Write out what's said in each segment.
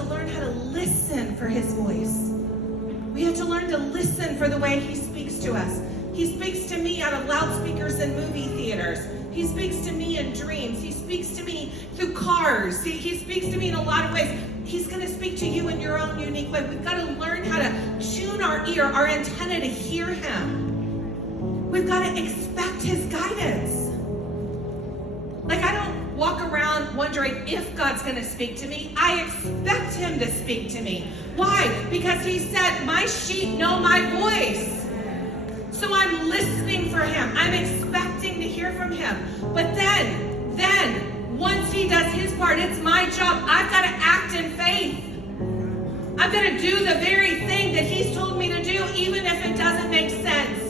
to learn how to listen for his voice. We have to learn to listen for the way he speaks to us. He speaks to me out of loudspeakers in movie theaters. He speaks to me in dreams. He speaks to me through cars. He speaks to me in a lot of ways. He's going to speak to you in your own unique way. We've got to learn how to tune our ear, our antenna to hear him. We've got to expect his guidance. Like, I don't walk around wondering if God's going to speak to me. I expect him to speak to me. Why? Because he said, my sheep know my voice. So I'm listening for him. I'm expecting to hear from him. But then, once he does his part, it's my job. I've got to act in faith. I've got to do the very thing that he's told me to do, even if it doesn't make sense.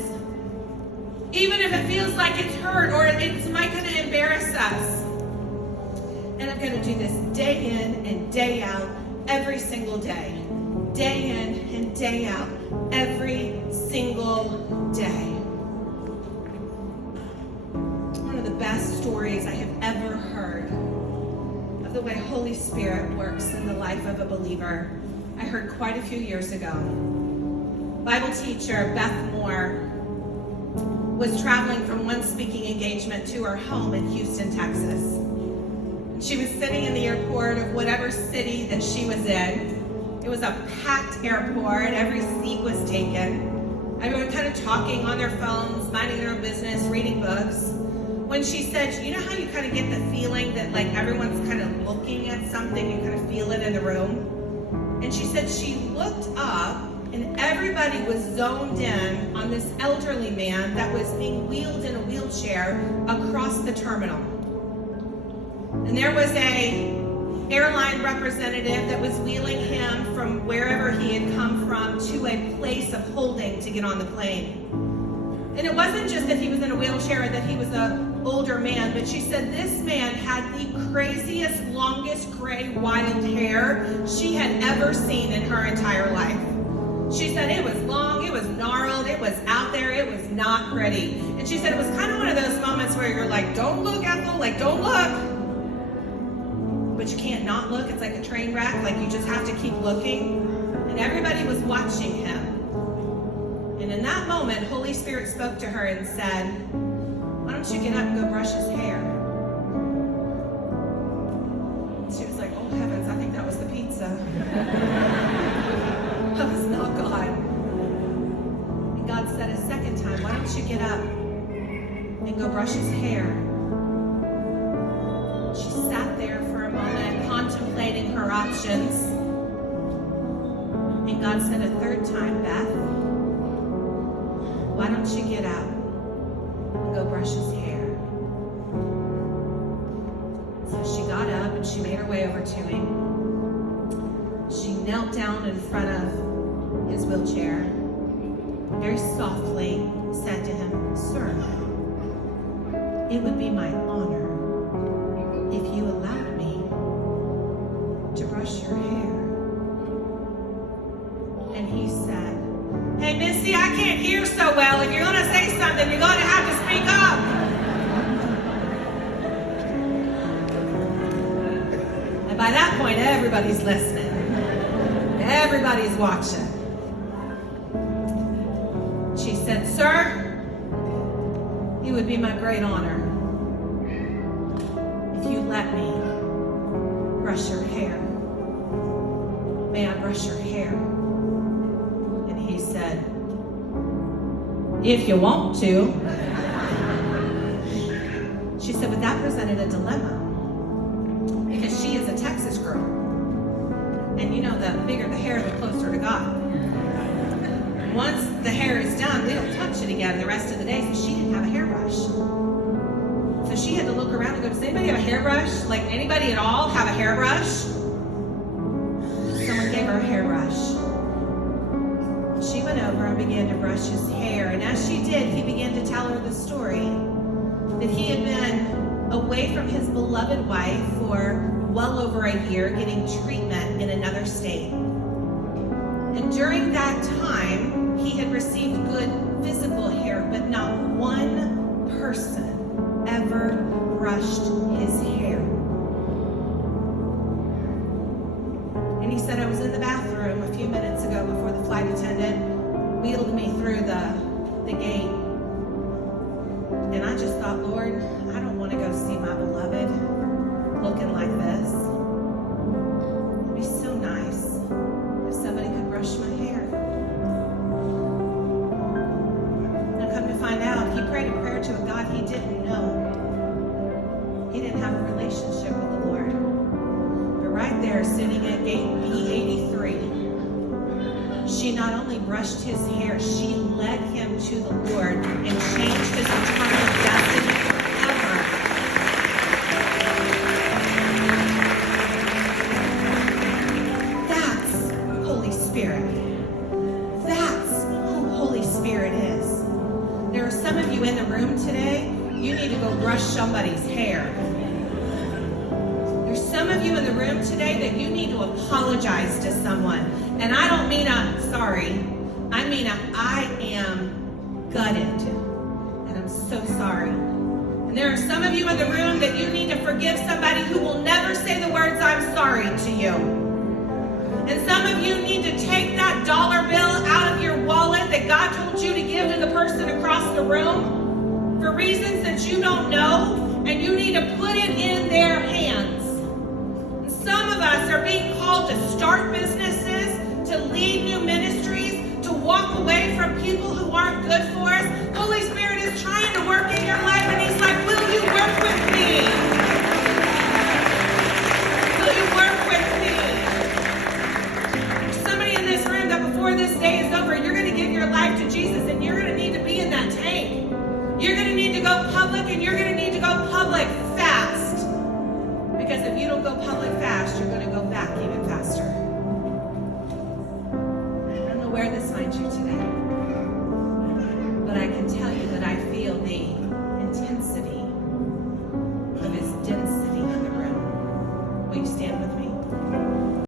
Even if it feels like it's hurt or it's might going to embarrass us. And I'm going to do this day in and day out, every single day. Day in and day out, every single day. One of the best stories I have ever heard of the way Holy Spirit works in the life of a believer, I heard quite a few years ago. Bible teacher Beth Moore was traveling from one speaking engagement to her home in Houston, Texas. And she was sitting in the airport of whatever city that she was in. It was a packed airport. Every seat was taken. Everyone kind of talking on their phones, minding their own business, reading books. When she said, you know how you kind of get the feeling that like everyone's kind of looking at something, you kind of feel it in the room? And she said she looked up and everybody was zoned in on this elderly man that was being wheeled in a wheelchair across the terminal. And there was a airline representative that was wheeling him from wherever he had come from to a place of holding to get on the plane. And it wasn't just that he was in a wheelchair or that he was an older man, but she said this man had the craziest, longest gray wild hair she had ever seen in her entire life. She said it was long, it was gnarled, it was out there, it was not pretty. And she said it was kind of one of those moments where you're like, don't look, Ethel, like don't look. But you can't not look. It's like a train wreck. Like you just have to keep looking. And everybody was watching him. And in that moment, Holy Spirit spoke to her and said, why don't you get up and go brush his hair? She was like, oh heavens, I think that was the pizza. That was not God. And God said a second time, why don't you get up and go brush his hair? She sat there for a moment, contemplating her options. And God said a third time, Beth, why don't you get up and go brush his hair? So she got up and she made her way over to him. She knelt down in front of his wheelchair, very softly said to him, sir, it would be my honor if you allowed me to brush your hair. And he said, hey, Missy, I can't hear so well. If you're going to say something, you're going to have to speak up. And by that point, everybody's listening. Everybody's watching. She said, sir, it would be my great honor if you let me brush your hair. May I brush your hair? And he said, if you want to. She said, but that presented a dilemma. Because she is a Texas girl. And you know, the bigger the hair, the closer to God. Once the hair is done, we don't touch it again the rest of the day. So she didn't have a hairbrush. So she had to look around and go, does anybody have a hairbrush? Like anybody at all have a hairbrush? Someone gave her a hairbrush. She went over and began to brush his hair. And as she did, he began to tell her the story that he had been away from his beloved wife for well over a year getting treatment in another state. And during that time, he had received good physical hair, but not one person ever brushed his hair. And And he said, I was in the bathroom a few minutes ago before the flight attendant wheeled me through the gate. And I just thought, Lord, I don't want to go see my beloved looking like this. It'd be so nice if somebody could brush my hair. And come to find out, he prayed a prayer to a God he didn't know. He didn't have a relationship with the Lord. But right there, sitting at gate B83, she not only brushed his hair, she led him to the Lord and changed his eternal destiny forever. That's Holy Spirit. That's who Holy Spirit is. There are some of you in the room today, you need to go brush somebody's hair. There's some of you in the room today that you need to apologize to someone. And I don't mean I'm sorry. I mean I am gutted. And I'm so sorry. And there are some of you in the room that you need to forgive somebody who will never say the words I'm sorry to you. And some of you need to take that dollar bill out of your wallet that God told you to give to the person across the room for reasons that you don't know, and you need to put it in their hands. And some of us are being called to start businesses, to lead new ministries, to walk away from people who aren't good for us. Holy Spirit is trying to work in your life, and he's like, will you work with me? Will you work with me? There's somebody in this room that before this day is over, you're going to give your life to Jesus, and you're going to need to be in that tank. You're going to need to go public, and you're going to need to go public fast. Because if you don't go public fast, you're going to go